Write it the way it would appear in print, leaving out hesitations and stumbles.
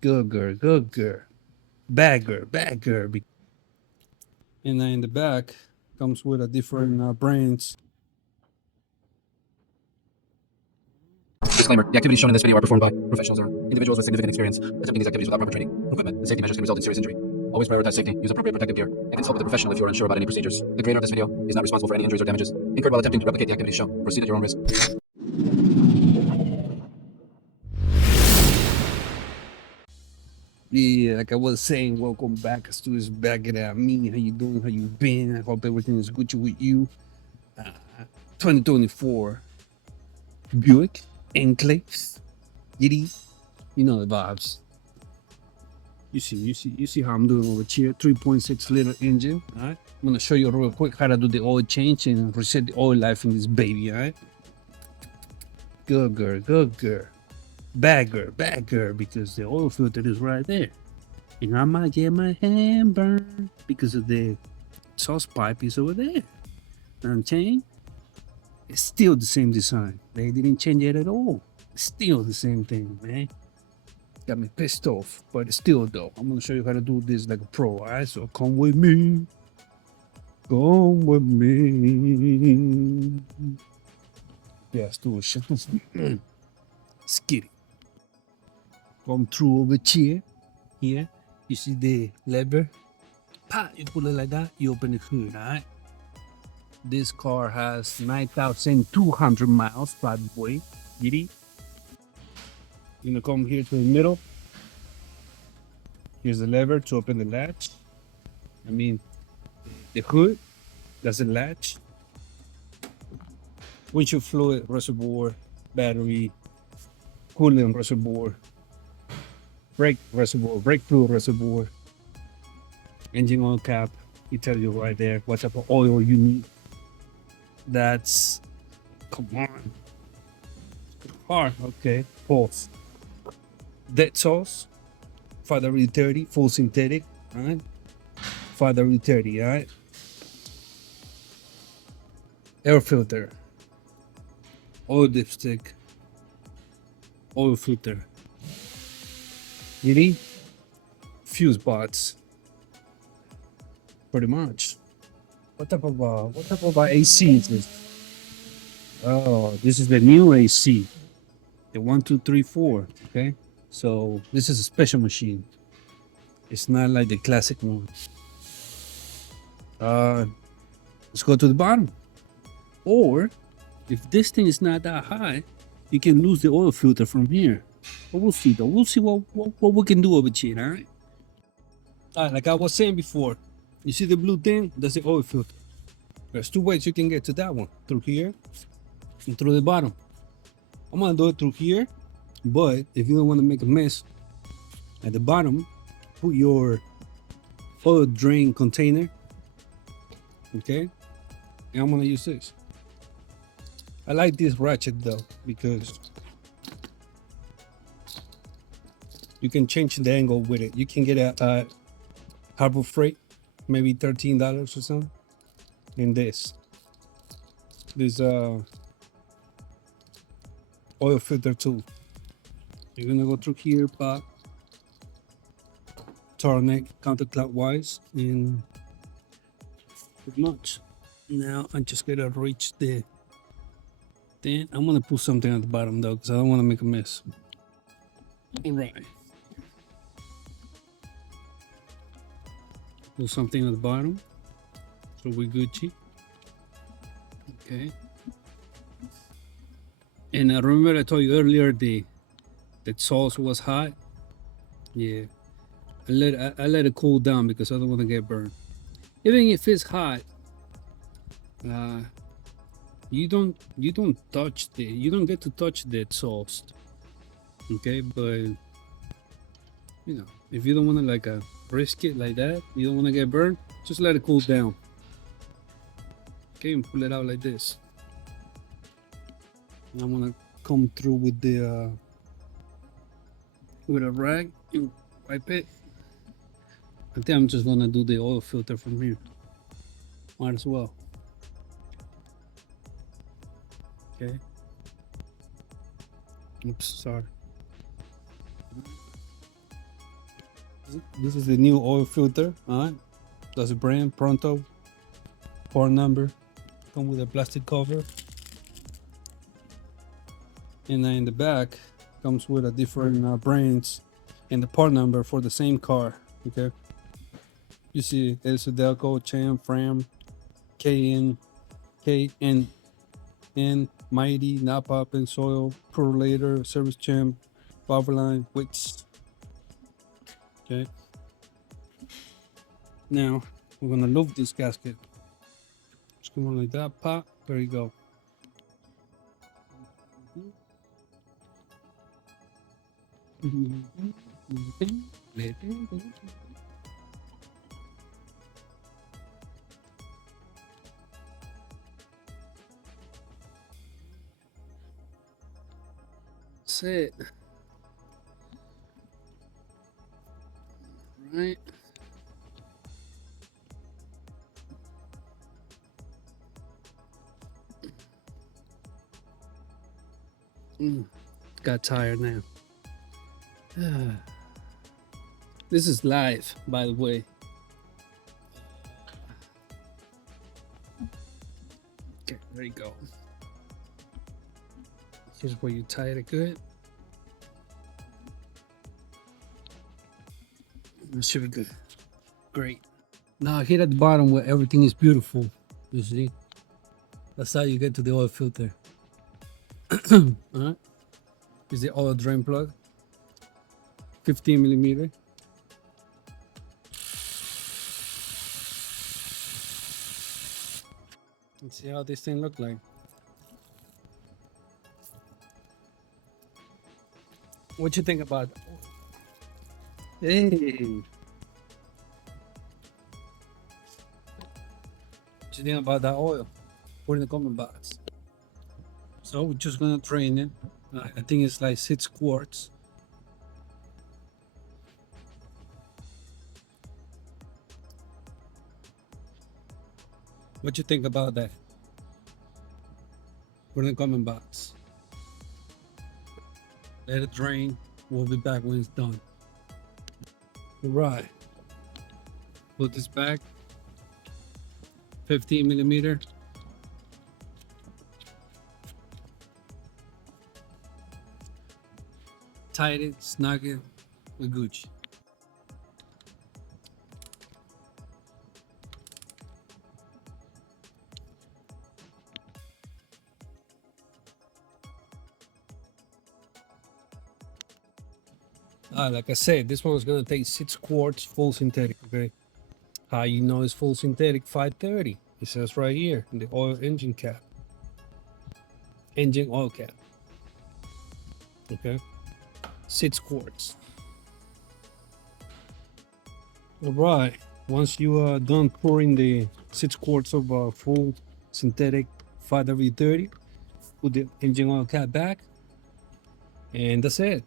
Good girl, good girl. Bad girl, bad girl. And then in the back comes with a different brands. Disclaimer: the activities shown in this video are performed by professionals or individuals with significant experience attempting these activities without proper training or equipment. The safety measures can result in serious injury. Always prioritize safety, use appropriate protective gear, and consult with a professional if you are unsure about any procedures. The creator of this video is not responsible for any injuries or damages incurred while attempting to replicate the activities shown. Proceed at your own risk. Yeah, like I was saying, welcome back. Students back at me. How you doing? How you been? I hope everything is good with you. 2024 Buick Enclave. Giddy. You know the vibes. You see how I'm doing over here. 3.6 liter engine. All right. I'm gonna show you real quick how to do the oil change and reset the oil life in this baby. All right. Good girl, good girl. Bad girl, because the oil filter is right there. And I might get my hand burned because of the exhaust pipe is over there. You know what I'm saying? It's still the same design. They didn't change it at all. It's still the same thing, man. Got me pissed off, but still though, I'm gonna show you how to do this like a pro, alright? So come with me. Come with me. Yeah, let's do it. Skitty. Come through over here. Here. You see the lever? Pa, you pull it like that, you open the hood, alright? This car has 9,200 miles, by the way. Giddy. You're gonna come here to the middle. Here's the lever to open the latch. I mean, the hood, that's the latch. Windshield fluid reservoir, battery, coolant reservoir, brake fluid reservoir, engine oil cap. He tells you right there what type of oil you need. That's, come on. Hard, okay. Pulse. Dead sauce, 5W30, full synthetic, all right? 5W30, all right? Air filter, oil dipstick, oil filter. You need fuse box. Pretty much. What type of AC is this? Oh, this is the new AC. The 1, 2, 3, 4. Okay. So this is a special machine. It's not like the classic one. Let's go to the bottom. Or if this thing is not that high, you can lose the oil filter from here. But we'll see though. We'll see what we can do over here, all right? All right, like I was saying before, you see the blue thing? That's the oil filter. There's two ways you can get to that one. Through here and through the bottom. I'm gonna do it through here, but if you don't want to make a mess, at the bottom, put your oil drain container. Okay? And I'm gonna use this. I like this ratchet though, because you can change the angle with it. You can get a Harbor Freight, maybe $13 or something. And this oil filter tool. You're gonna go through here, pop, turn counterclockwise, and pretty much. Now I'm just gonna reach the thing. I'm gonna put something at the bottom though, because I don't want to make a mess. All right. Put something at the bottom, so we're Gucci. Okay. And I remember I told you earlier the sauce was hot. Yeah. I let it cool down because I don't want to get burned. Even if it's hot, you don't get to touch the sauce. Okay, but you know, if you don't want to like risk it like that, you don't want to get burned, just let it cool down. Okay, and pull it out like this. And I'm gonna come through with the with a rag and wipe it. I think I'm just gonna do the oil filter from here. Might as well. Okay. Oops, sorry. This is the new oil filter. All right, that's a brand Pronto. Part number. Come with a plastic cover, and then in the back comes with a different brands and the part number for the same car. Okay, you see El Sudelco, Champ, Fram, KN, KN, Mighty, Napa, Pensoil, Perlator, Service Champ, Powerline, Wits. Okay. Now we're gonna loop this gasket. Just come on like that, pop. There you go. That's it. Right. Got tired now. This is live, by the way. Okay, there you go. Here's where you tie it good. That should be good. Great. Now here at the bottom where everything is beautiful, you see? That's how you get to the oil filter. Alright. Is the oil drain plug. 15 millimeter. Let's see how this thing look like. What you think about? Hey. What you think about that oil? Put in the comment box. So we're just gonna drain it. I think it's like 6 quarts. What you think about that? Put in the comment box. Let it drain. We'll be back when it's done. All right. Put this back. 15 millimeter. Tight it, snug it, we're Gucci. Like I said, this one is gonna take 6 quarts full synthetic. Okay, how you know it's full synthetic? 530. It says right here in the oil engine cap, engine oil cap. Okay, 6 quarts. All right. Once you are done pouring the 6 quarts of full synthetic 5W30, put the engine oil cap back, and that's it.